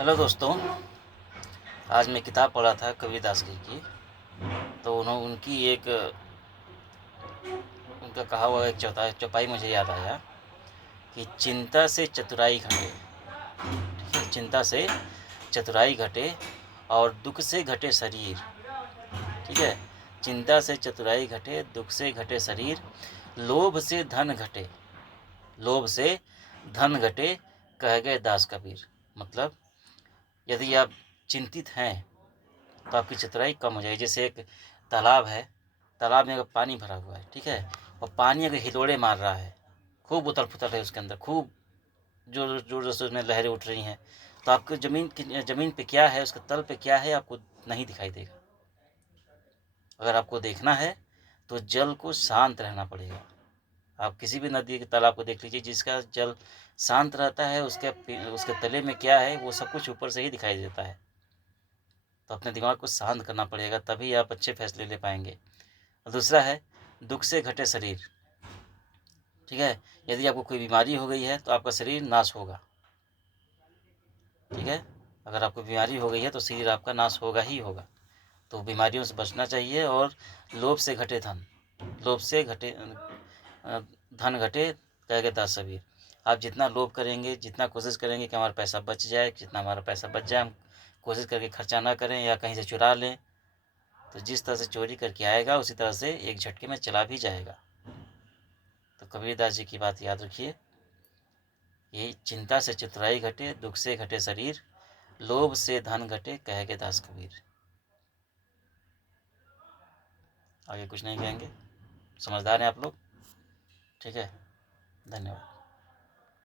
Hello दोस्तों, आज मैं किताब पढ़ा था कबीरदास जी की। तो उन्होंने उनकी एक उनका कहा हुआ एक चौपाई मुझे याद आया कि चिंता से चतुराई घटे। ठीक है, चिंता से चतुराई घटे और दुख से घटे शरीर। ठीक है, चिंता से चतुराई घटे, दुख से घटे शरीर, लोभ से धन घटे, लोभ से धन घटे, कह गए दास कबीर। मतलब यदि आप चिंतित हैं तो आपकी चतुराई कम हो जाएगी। जैसे एक तालाब है, तालाब में अगर पानी भरा हुआ है, ठीक है, और पानी अगर हिलोड़े मार रहा है, खूब उथल पुथल है उसके अंदर, खूब जोर जोर से उसमें लहरें उठ रही हैं, तो आपको ज़मीन पे क्या है, उसके तल पे क्या है, आपको नहीं दिखाई देगा। अगर आपको देखना है तो जल को शांत रहना पड़ेगा। आप किसी भी नदी के तालाब को देख लीजिए, जिसका जल शांत रहता है, उसके तले में क्या है वो सब कुछ ऊपर से ही दिखाई देता है। तो अपने दिमाग को शांत करना पड़ेगा, तभी आप अच्छे फैसले ले पाएंगे। और दूसरा है दुख से घटे शरीर। ठीक है, यदि आपको कोई बीमारी हो गई है तो आपका शरीर नाश होगा। ठीक है, अगर आपको बीमारी हो गई है तो शरीर आपका नाश होगा ही होगा। तो बीमारियों से बचना चाहिए। और लोभ से घटे धन, लोभ से घटे धन घटे, कह गए दास कबीर। आप जितना लोभ करेंगे, जितना कोशिश करेंगे कि हमारा पैसा बच जाए, जितना हमारा पैसा बच जाए, हम कोशिश करके खर्चा ना करें या कहीं से चुरा लें, तो जिस तरह से चोरी करके आएगा उसी तरह से एक झटके में चला भी जाएगा। तो कबीरदास जी की बात याद रखिए, ये चिंता से चतुराई घटे, दुख से घटे शरीर, लोभ से धन घटे, कह के दास कबीर। आगे कुछ नहीं कहेंगे, समझदार हैं आप लोग। ठीक है, धन्यवाद।